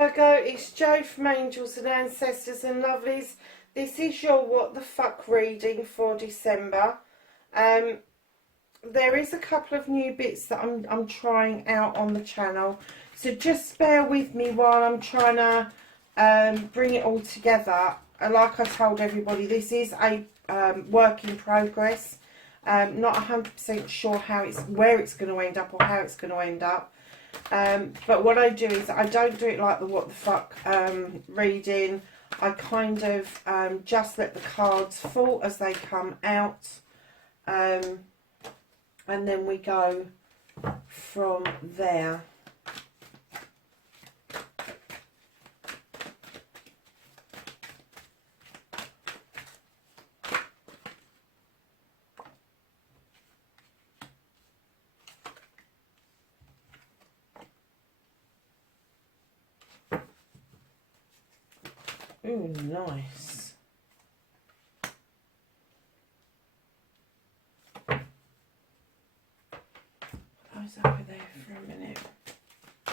Virgo, it's Jo from Angels and Ancestors and Lovelies. This is your What the Fuck reading for December. There is a couple of new bits that I'm trying out on the channel, so just bear with me while I'm trying to bring it all together. Like I told everybody, this is a work in progress. Not 100% sure where it's going to end up or how it's going to end up. But what I do is I don't do it like the What the Fuck reading. I kind of just let the cards fall as they come out, and then we go from there. Ooh, nice. I was over there for a minute. I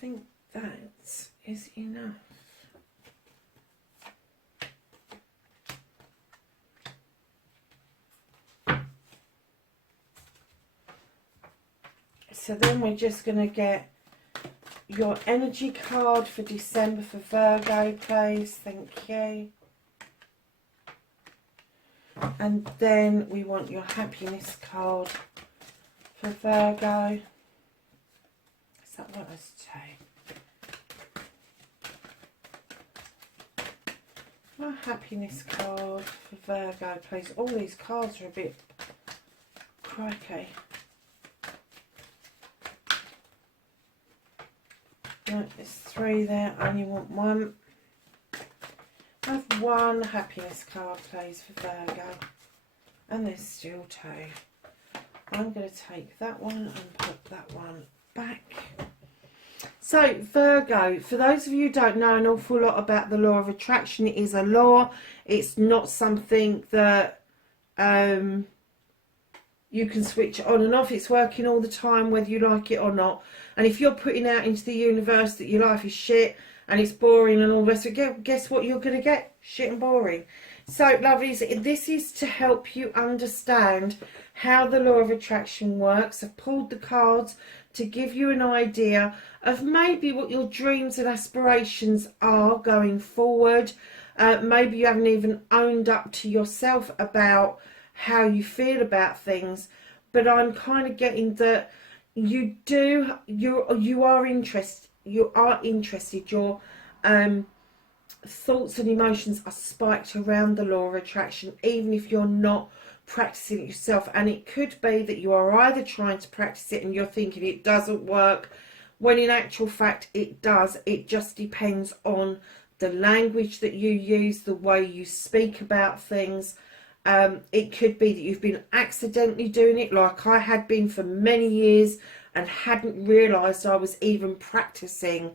think that is enough. So then we're just going to get your energy card for December for Virgo, please. Thank you. And then we want your happiness card for Virgo. Is that what I say? My happiness card for Virgo, please. All these cards are a bit crikey. Right, there's 3 there. I only want 1. Have 1 happiness card, please, for Virgo. And there's still 2. I'm going to take that one and put that one back. So, Virgo, for those of you who don't know an awful lot about the law of attraction, it is a law. It's not something that you can switch on and off. It's working all the time, whether you like it or not. And if you're putting out into the universe that your life is shit and it's boring and all the rest of it, guess what you're going to get? Shit and boring. So, lovelies, this is to help you understand how the law of attraction works. I've pulled the cards to give you an idea of maybe what your dreams and aspirations are going forward. Maybe you haven't even owned up to yourself about how you feel about things, but I'm kind of getting that you are interested. Your thoughts and emotions are spiked around the law of attraction, even if you're not practicing it yourself. And it could be that you are either trying to practice it and you're thinking it doesn't work, when in actual fact it does. It just depends on the language that you use, the way you speak about things. It could be that you've been accidentally doing it, like I had been for many years, and hadn't realised I was even practicing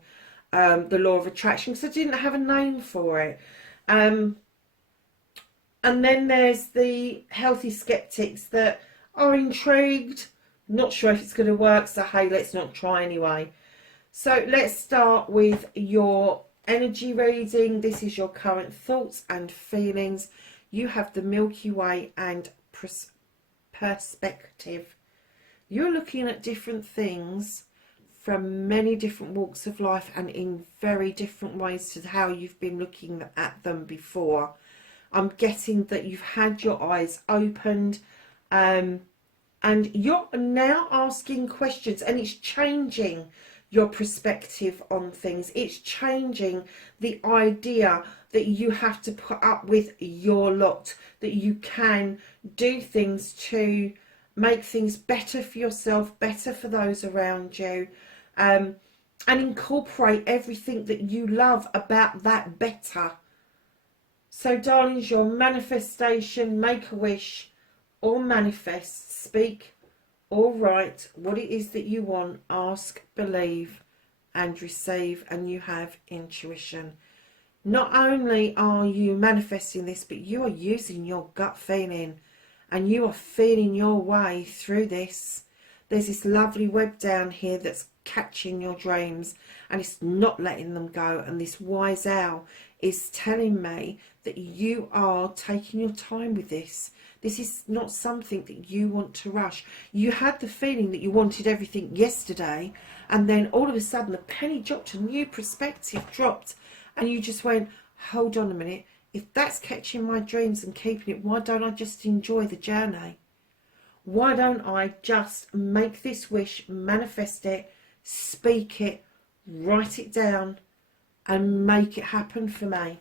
the law of attraction because I didn't have a name for it. And then there's the healthy skeptics that are intrigued, not sure if it's going to work, so hey, let's not try anyway. So let's start with your energy reading. This is your current thoughts and feelings. You have the Milky Way and perspective. You're looking at different things from many different walks of life and in very different ways to how you've been looking at them before. I'm getting that you've had your eyes opened, and you're now asking questions, and it's changing your perspective on things. It's changing the idea that you have to put up with your lot, that you can do things to make things better for yourself, better for those around you, and incorporate everything that you love about that better. So darlings, your manifestation, make a wish, or manifest, speak or write what it is that you want, ask, believe and receive, and you have intuition. Not only are you manifesting this, but you are using your gut feeling and you are feeling your way through this. There's this lovely web down here that's catching your dreams and it's not letting them go. And this wise owl is telling me that you are taking your time with this. This is not something that you want to rush. You had the feeling that you wanted everything yesterday, and then all of a sudden the penny dropped, a new perspective dropped, and you just went, hold on a minute, if that's catching my dreams and keeping it, why don't I just enjoy the journey? Why don't I just make this wish, manifest it, speak it, write it down and make it happen for me?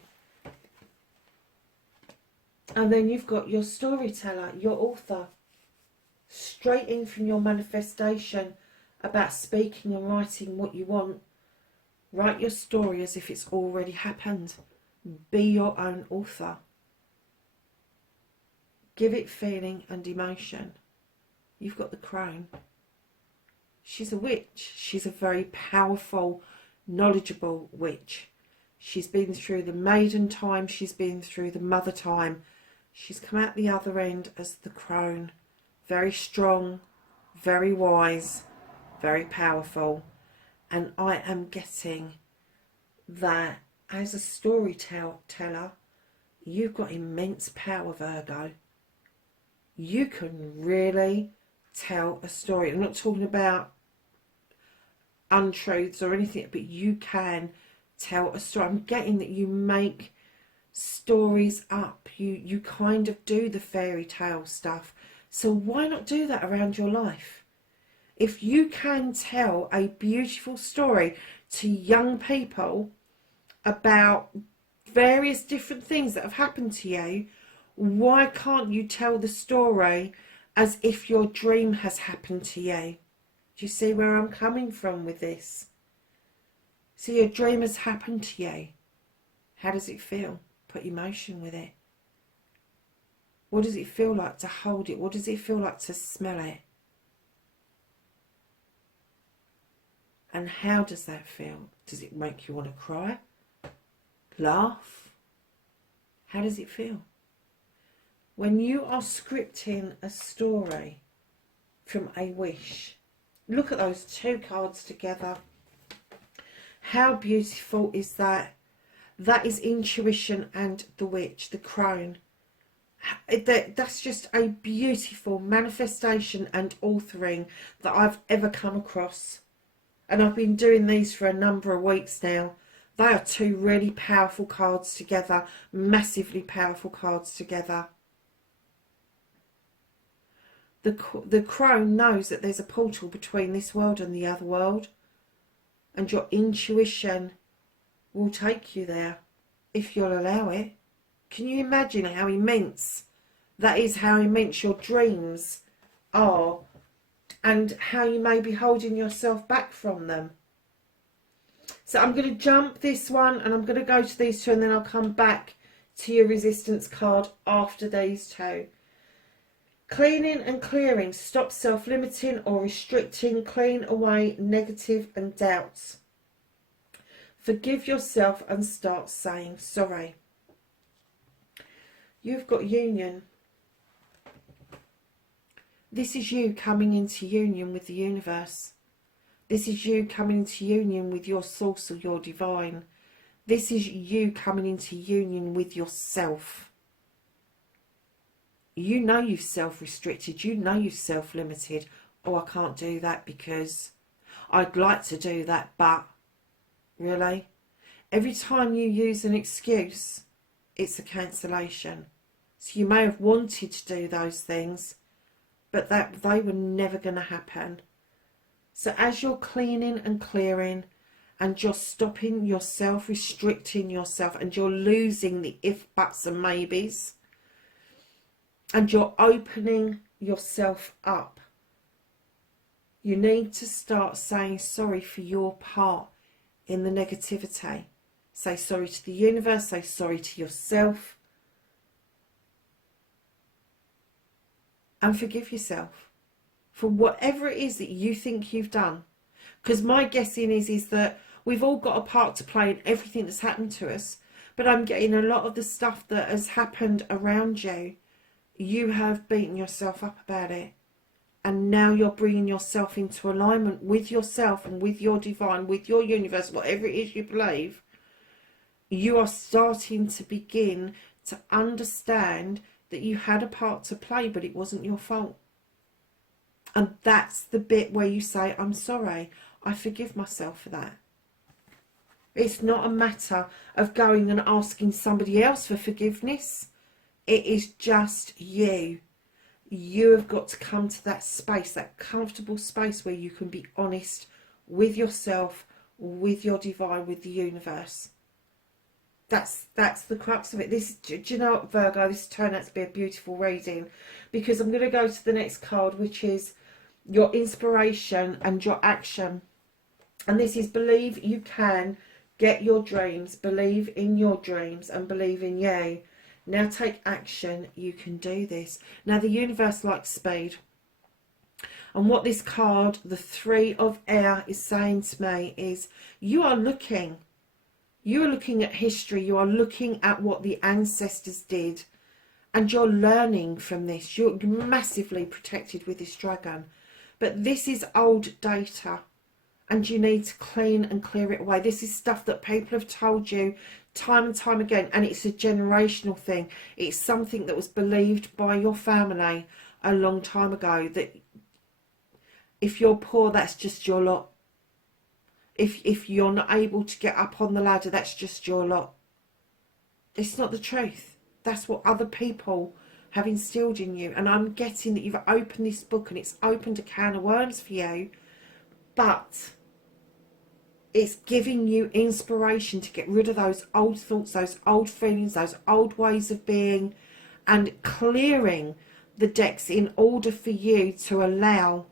And then you've got your storyteller, your author, straight in from your manifestation about speaking and writing what you want. Write your story as if it's already happened. Be your own author. Give it feeling and emotion. You've got the crone. She's a witch. She's a very powerful, knowledgeable witch. She's been through the maiden time. She's been through the mother time. She's come out the other end as the crone. Very strong, very wise, very powerful. And I am getting that as a storyteller, you've got immense power, Virgo. You can really tell a story. I'm not talking about untruths or anything, but you can tell a story. I'm getting that you make stories up. You kind of do the fairy tale stuff. So why not do that around your life? If you can tell a beautiful story to young people about various different things that have happened to you, why can't you tell the story as if your dream has happened to you? Do you see where I'm coming from with this? So your dream has happened to you. How does it feel? Put emotion with it. What does it feel like to hold it? What does it feel like to smell it? And how does that feel? Does it make you want to cry? Laugh? How does it feel? When you are scripting a story from a wish, look at those two cards together. How beautiful is that? That is intuition and the witch, the crone. That's just a beautiful manifestation and authoring that I've ever come across. And I've been doing these for a number of weeks now. They are two really powerful cards together, massively powerful cards together. The crone knows that there's a portal between this world and the other world. And your intuition will take you there if you'll allow it. Can you imagine how immense that is, how immense your dreams are, and how you may be holding yourself back from them? So I'm going to jump this one and I'm going to go to these two, and then I'll come back to your resistance card after these two. Cleaning and clearing. Stop self-limiting or restricting. Clean away negative and doubts. Forgive yourself and start saying sorry. You've got union. This is you coming into union with the universe. This is you coming into union with your source or your divine. This is you coming into union with yourself. You know you've self-restricted. You know you've self-limited. Oh, I can't do that because I'd like to do that, but really? Every time you use an excuse, it's a cancellation. So you may have wanted to do those things, but that they were never going to happen. So as you're cleaning and clearing, and you're stopping yourself, restricting yourself, and you're losing the if, buts and maybes, and you're opening yourself up, you need to start saying sorry for your part in the negativity. Say sorry to the universe, say sorry to yourself. and forgive yourself for whatever it is that you think you've done. Because my guessing is that we've all got a part to play in everything that's happened to us. But I'm getting a lot of the stuff that has happened around you, you have beaten yourself up about it. And now you're bringing yourself into alignment with yourself and with your divine, with your universe, whatever it is you believe. You are starting to begin to understand that you had a part to play, but it wasn't your fault. And that's the bit where you say, I'm sorry, I forgive myself for that. It's not a matter of going and asking somebody else for forgiveness. It is just you. You have got to come to that space, that comfortable space where you can be honest with yourself, with your divine, with the universe. That's the crux of it. Do you know what, Virgo? This turned out to be a beautiful reading, because I'm going to go to the next card, which is your inspiration and your action. And this is believe you can get your dreams, believe in your dreams, and believe in you. Now take action. You can do this. Now the universe likes speed. And what this card, the 3 of Air, is saying to me is you are looking at history. You are looking at what the ancestors did. And you're learning from this. You're massively protected with this dragon. But this is old data. And you need to clean and clear it away. This is stuff that people have told you time and time again, and it's a generational thing. It's something that was believed by your family a long time ago, that if you're poor, that's just your lot. If you're not able to get up on the ladder, that's just your lot. It's not the truth. That's what other people have instilled in you. And I'm getting that you've opened this book and it's opened a can of worms for you, but it's giving you inspiration to get rid of those old thoughts, those old feelings, those old ways of being, and clearing the decks in order for you to allow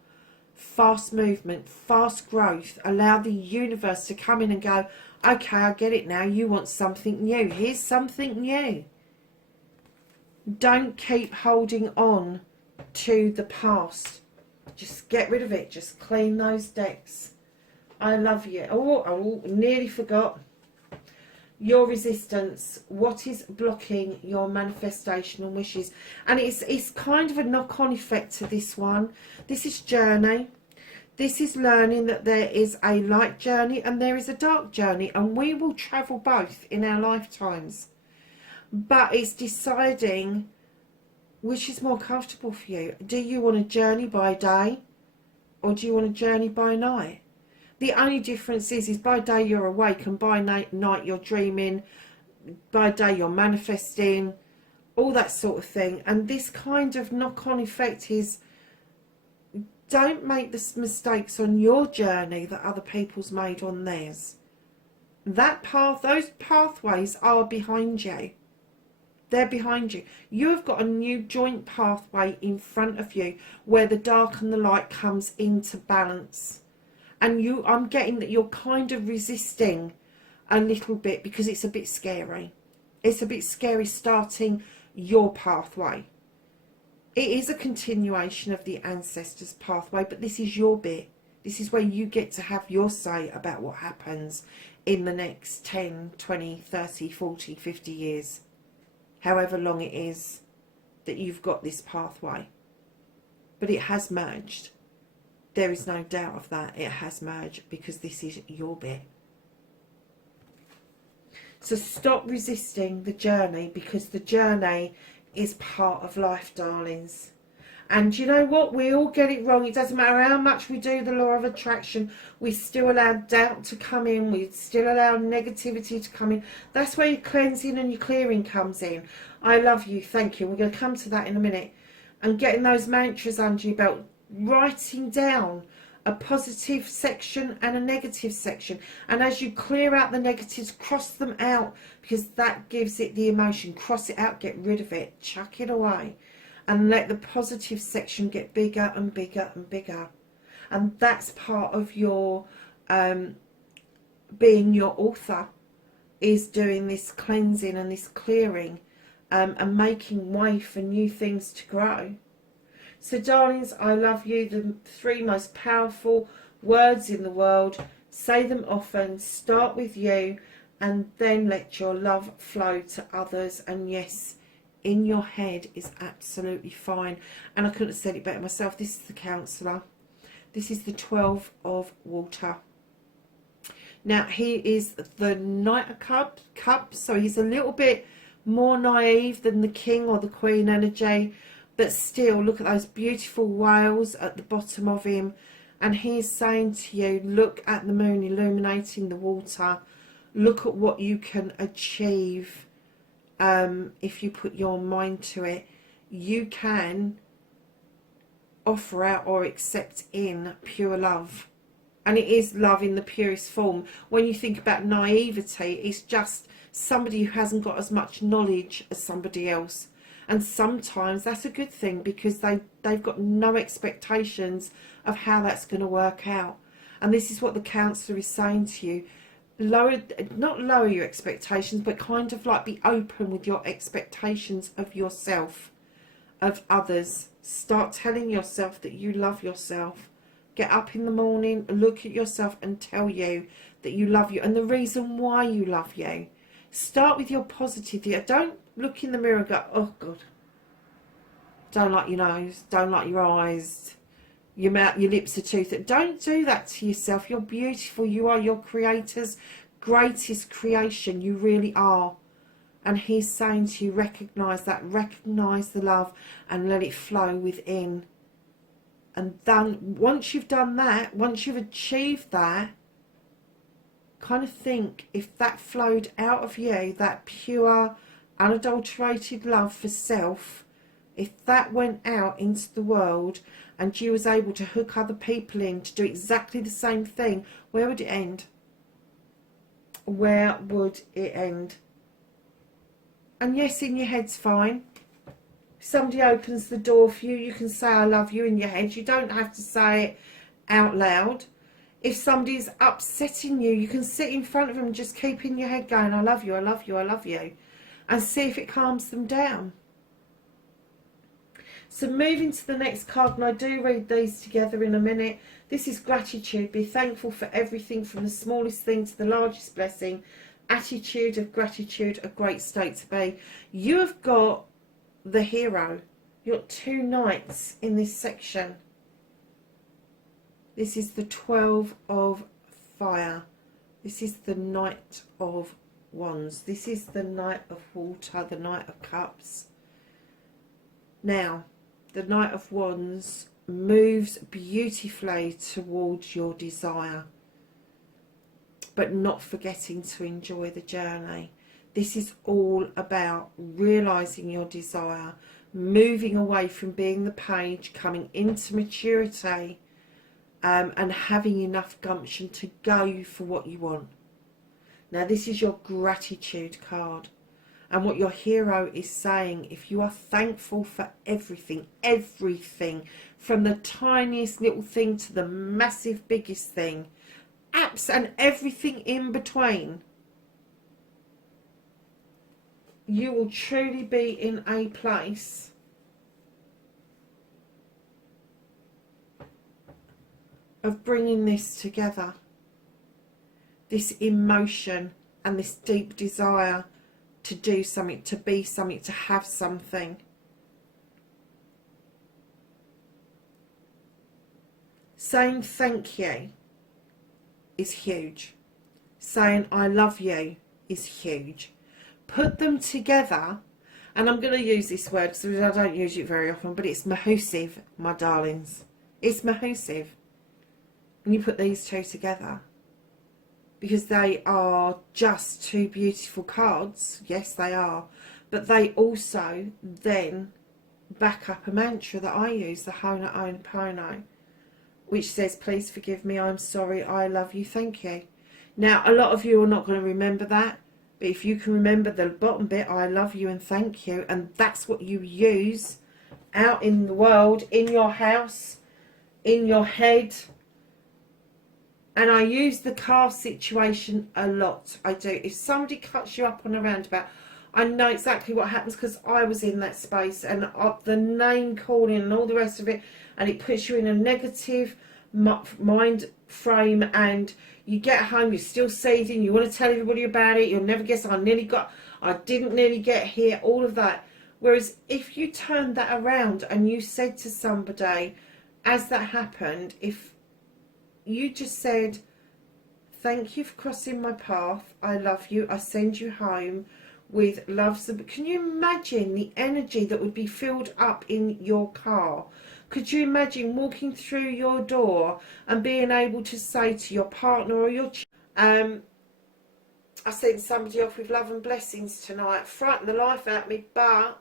fast movement, fast growth, allow the universe to come in and go, okay, I get it now. You want something new. Here's something new. Don't keep holding on to the past. Just get rid of it. Just clean those decks. I love you. Oh, nearly forgot. Your resistance. What is blocking your manifestation and wishes? And it's kind of a knock-on effect to this one. This is journey. This is learning that there is a light journey and there is a dark journey, and we will travel both in our lifetimes. But it's deciding which is more comfortable for you. Do you want a journey by day, or do you want a journey by night? The only difference is by day you're awake, and by night you're dreaming. By day you're manifesting, all that sort of thing. And this kind of knock-on effect is, don't make the mistakes on your journey that other people's made on theirs. That path, those pathways are behind you. They're behind you. You have got a new joint pathway in front of you where the dark and the light comes into balance. And I'm getting that you're kind of resisting a little bit because it's a bit scary. It's a bit scary starting your pathway. It is a continuation of the ancestors' pathway, but this is your bit. This is where you get to have your say about what happens in the next 10, 20, 30, 40, 50 years. However long it is that you've got this pathway. But it has merged. There is no doubt of that. It has merged because this is your bit. So stop resisting the journey, because the journey is part of life, darlings. And you know what? We all get it wrong. It doesn't matter how much we do the law of attraction. We still allow doubt to come in. We still allow negativity to come in. That's where your cleansing and your clearing comes in. I love you. Thank you. We're going to come to that in a minute. And getting those mantras under your belt. Writing down a positive section and a negative section. And as you clear out the negatives, cross them out, because that gives it the emotion. Cross it out. Get rid of it. Chuck it away. And let the positive section get bigger and bigger and bigger. And that's part of your being your author, is doing this cleansing and this clearing and making way for new things to grow. So darlings, I love you. The 3 most powerful words in the world. Say them often. Start with you, and then let your love flow to others. And yes, in your head is absolutely fine. And I couldn't have said it better myself. This is the Counsellor. This is the 12 of water. Now, he is the Knight of Cups, so he's a little bit more naive than the King or the Queen energy. But still, look at those beautiful whales at the bottom of him. And he's saying to you, look at the moon illuminating the water. Look at what you can achieve if you put your mind to it. You can offer out or accept in pure love. And it is love in the purest form. When you think about naivety, it's just somebody who hasn't got as much knowledge as somebody else. And sometimes that's a good thing, because they've got no expectations of how that's going to work out. And this is what the Counsellor is saying to you. Not lower your expectations, but kind of like be open with your expectations of yourself, of others. Start telling yourself that you love yourself. Get up in the morning, look at yourself and tell you that you love you and the reason why you love you. Start with your positivity. Don't look in the mirror and go, oh God, don't like your nose, don't like your eyes, your mouth, your lips are toothed. Don't do that to yourself. You're beautiful. You are your Creator's greatest creation. You really are. And he's saying to you, recognise that, recognise the love and let it flow within. And then once you've done that, once you've achieved that, kind of think if that flowed out of you, that pure, unadulterated love for self, if that went out into the world and you was able to hook other people in to do exactly the same thing, where would it end? Where would it end? And yes, in your head's fine. Somebody opens the door for you, you can say I love you in your head. You don't have to say it out loud. If somebody's upsetting you, you can sit in front of them and just keep in your head going, I love you, I love you, I love you. And see if it calms them down. So moving to the next card, and I do read these together in a minute. This is gratitude. Be thankful for everything from the smallest thing to the largest blessing. Attitude of gratitude, a great state to be. You have got the hero. You've got 2 knights in this section. This is the 12 of fire. This is the Knight of Wands. This is the Knight of Water, the Knight of Cups. Now, the Knight of Wands moves beautifully towards your desire, but not forgetting to enjoy the journey. This is all about realising your desire, moving away from being the page, coming into maturity, and having enough gumption to go for what you want. Now, this is your gratitude card. And what your hero is saying, if you are thankful for everything, everything, from the tiniest little thing to the massive biggest thing, apps and everything in between, you will truly be in a place of bringing this together. This emotion and this deep desire to do something, to be something, to have something. Saying thank you is huge. Saying I love you is huge. Put them together, and I'm going to use this word because I don't use it very often, but it's mahusive, my darlings. It's mahusive. And you put these 2 together, because they are just 2 beautiful cards. Yes, they are. But they also then back up a mantra that I use, the Ho'oponopono, which says, please forgive me, I'm sorry, I love you, thank you. Now, a lot of you are not going to remember that. But if you can remember the bottom bit, I love you and thank you, and that's what you use out in the world, in your house, in your head. And I use the car situation a lot. I do. If somebody cuts you up on a roundabout, I know exactly what happens because I was in that space, and the name calling and all the rest of it, and it puts you in a negative mind frame, and you get home, you're still seething, you want to tell everybody about it, you'll never guess, I didn't nearly get here, all of that. Whereas if you turned that around and you said to somebody, as that happened, if you just said, thank you for crossing my path, I love you, I send you home with love. Can you imagine the energy that would be filled up in your car? Could you imagine walking through your door and being able to say to your partner or your I sent somebody off with love and blessings tonight, frightened the life out of me, but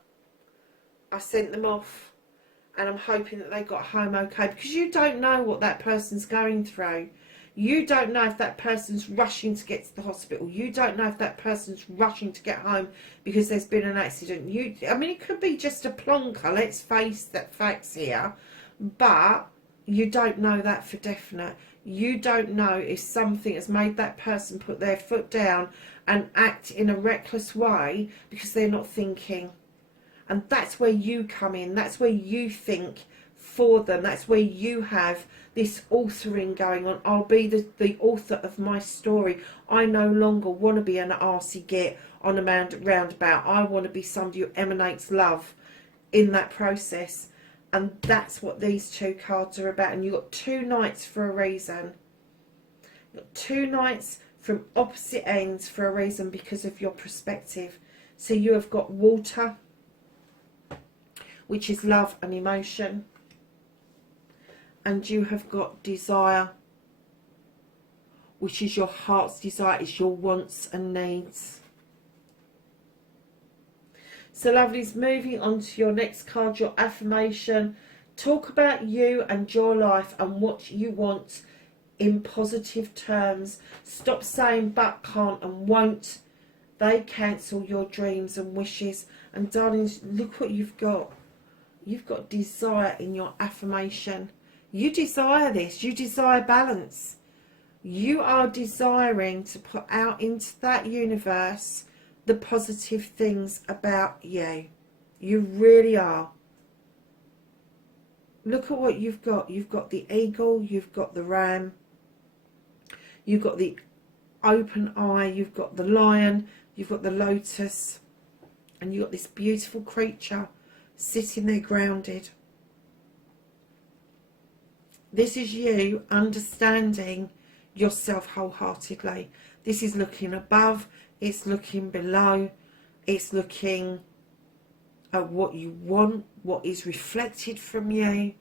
I sent them off, and I'm hoping that they got home okay, because you don't know what that person's going through. You don't know if that person's rushing to get to the hospital. You don't know if that person's rushing to get home because there's been an accident. I mean, it could be just a plonker, let's face the facts here, but you don't know that for definite. You don't know if something has made that person put their foot down and act in a reckless way because they're not thinking. And that's where you come in. That's where you think for them. That's where you have this authoring going on. I'll be the author of my story. I no longer want to be an arsey git on a roundabout. I want to be somebody who emanates love in that process. And that's what these two cards are about. And you've got two knights for a reason. You've got two knights from opposite ends for a reason, because of your perspective. So you have got water, which is love and emotion. And you have got desire, which is your heart's desire, it's your wants and needs. So lovelies, moving on to your next card, your affirmation. Talk about you and your life and what you want in positive terms. Stop saying but, can't and won't. They cancel your dreams and wishes. And darlings, look what you've got. You've got desire in your affirmation. You desire this. You desire balance. You are desiring to put out into that universe the positive things about you. You really are. Look at what you've got. You've got the eagle. You've got the ram. You've got the open eye. You've got the lion. You've got the lotus. And you've got this beautiful creature sitting there grounded. This is you understanding yourself wholeheartedly. This is looking above, it's looking below, it's looking at what you want, what is reflected from you,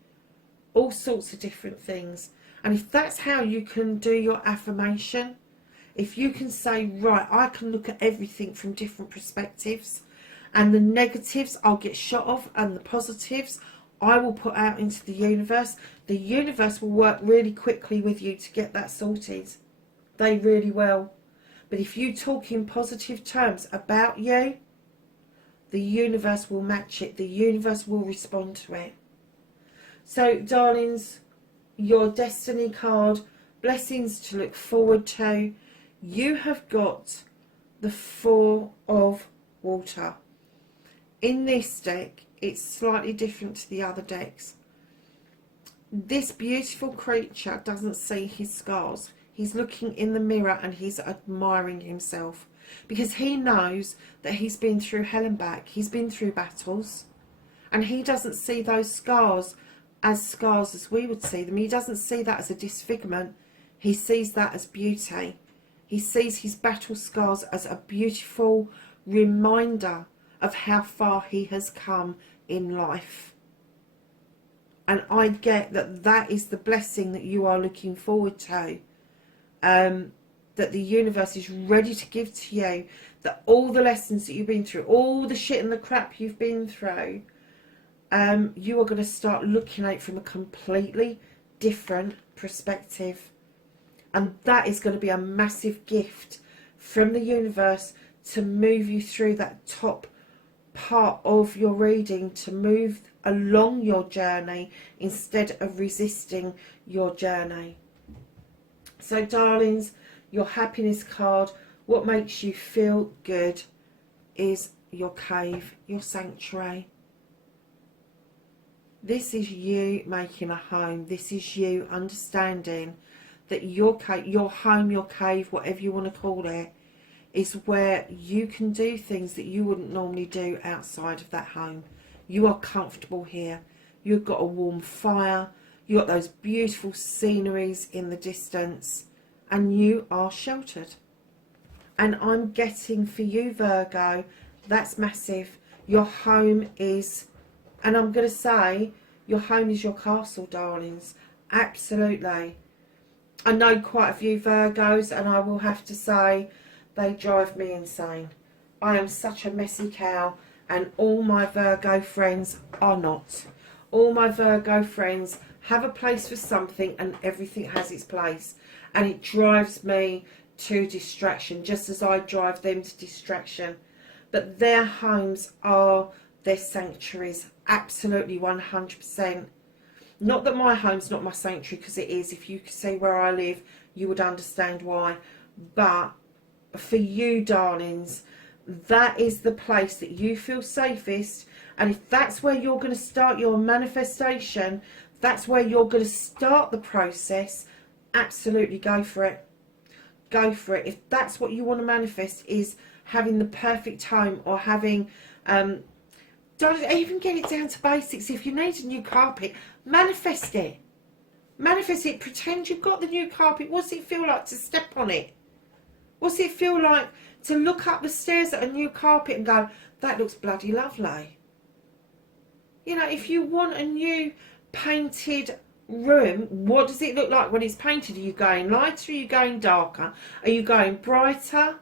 all sorts of different things. And if that's how you can do your affirmation, if you can say, right, I can look at everything from different perspectives, and the negatives I'll get shot of, and the positives I will put out into the universe will work really quickly with you to get that sorted. They really will. But if you talk in positive terms about you, the universe will match it. The universe will respond to it. So, darlings, your destiny card, blessings to look forward to. You have got the Four of Water. In this deck, it's slightly different to the other decks. This beautiful creature doesn't see his scars. He's looking in the mirror and he's admiring himself, because he knows that he's been through hell and back. He's been through battles, and he doesn't see those scars as we would see them. He doesn't see that as a disfigurement. He sees that as beauty. He sees his battle scars as a beautiful reminder of how far he has come in life. And I get that that is the blessing that you are looking forward to. That the universe is ready to give to you. That all the lessons that you've been through, all the shit and the crap you've been through, you are going to start looking at it from a completely different perspective. And that is going to be a massive gift from the universe to move you through that top part of your reading, to move along your journey instead of resisting your journey. So darlings, your happiness card, what makes you feel good is your cave, your sanctuary. This is you making a home. This is you understanding that your home, your cave, whatever you want to call it, is where you can do things that you wouldn't normally do outside of that home. You are comfortable here. You've got a warm fire. You've got those beautiful sceneries in the distance. And you are sheltered. And I'm getting for you, Virgo, that's massive. Your home is, and I'm going to say, your home is your castle, darlings. Absolutely. I know quite a few Virgos, and I will have to say, they drive me insane. I am such a messy cow, and all my Virgo friends are not. All my Virgo friends have a place for something, and everything has its place. And it drives me to distraction, just as I drive them to distraction. But their homes are their sanctuaries, absolutely 100%. Not that my home's not my sanctuary, because it is. If you could see where I live, you would understand why. But for you, darlings, that is the place that you feel safest. And if that's where you're going to start your manifestation, that's where you're going to start the process, absolutely go for it. Go for it. If that's what you want to manifest, is having the perfect home, or having don't even get it down to basics. If you need a new carpet, manifest it. Manifest it. Pretend you've got the new carpet. What's it feel like to step on it? What's it feel like to look up the stairs at a new carpet and go, that looks bloody lovely? You know, if you want a new painted room, what does it look like when it's painted? Are you going lighter? Are you going darker? Are you going brighter?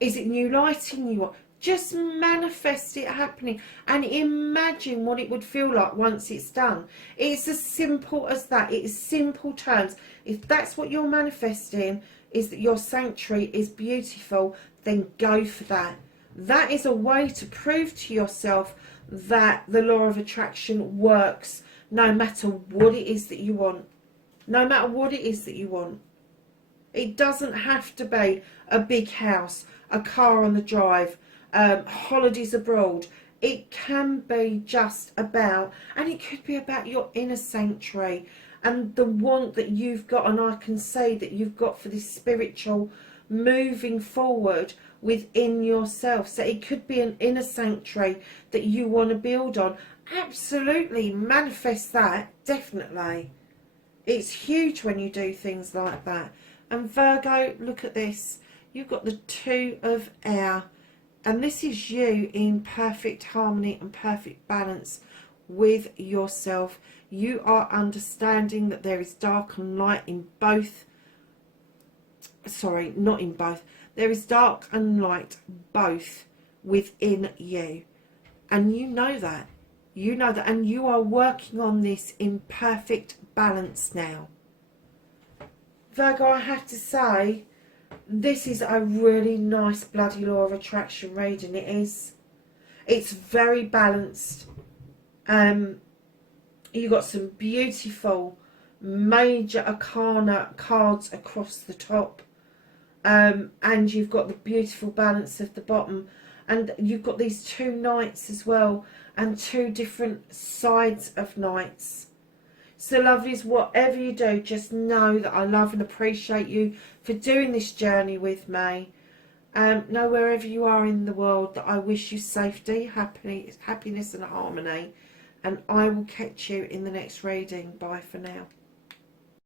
Is it new lighting you want? Just manifest it happening and imagine what it would feel like once it's done. It's as simple as that. It is simple terms. If that's what you're manifesting, is that your sanctuary is beautiful, then go for that. That is a way to prove to yourself that the law of attraction works, no matter what it is that you want. No matter what it is that you want. It doesn't have to be a big house, a car on the drive, holidays abroad. It can be just about, and it could be about your inner sanctuary and the want that you've got, and I can say that you've got for this spiritual moving forward within yourself. So it could be an inner sanctuary that you want to build on. Absolutely manifest that, definitely. It's huge when you do things like that. And Virgo, look at this. You've got the 2 of air. And this is you in perfect harmony and perfect balance with yourself. You are understanding that there is dark and light in both. Sorry, not in both. There is dark and light both within you. And you know that. You know that. And you are working on this in perfect balance now. Virgo, I have to say, this is a really nice bloody law of attraction reading. It is. It's very balanced. You've got some beautiful major arcana cards across the top. And you've got the beautiful balance at the bottom. And you've got these 2 knights as well. And 2 different sides of knights. So lovelies, whatever you do, just know that I love and appreciate you for doing this journey with me. Know wherever you are in the world that I wish you safety, happiness and harmony. And I will catch you in the next reading. Bye for now.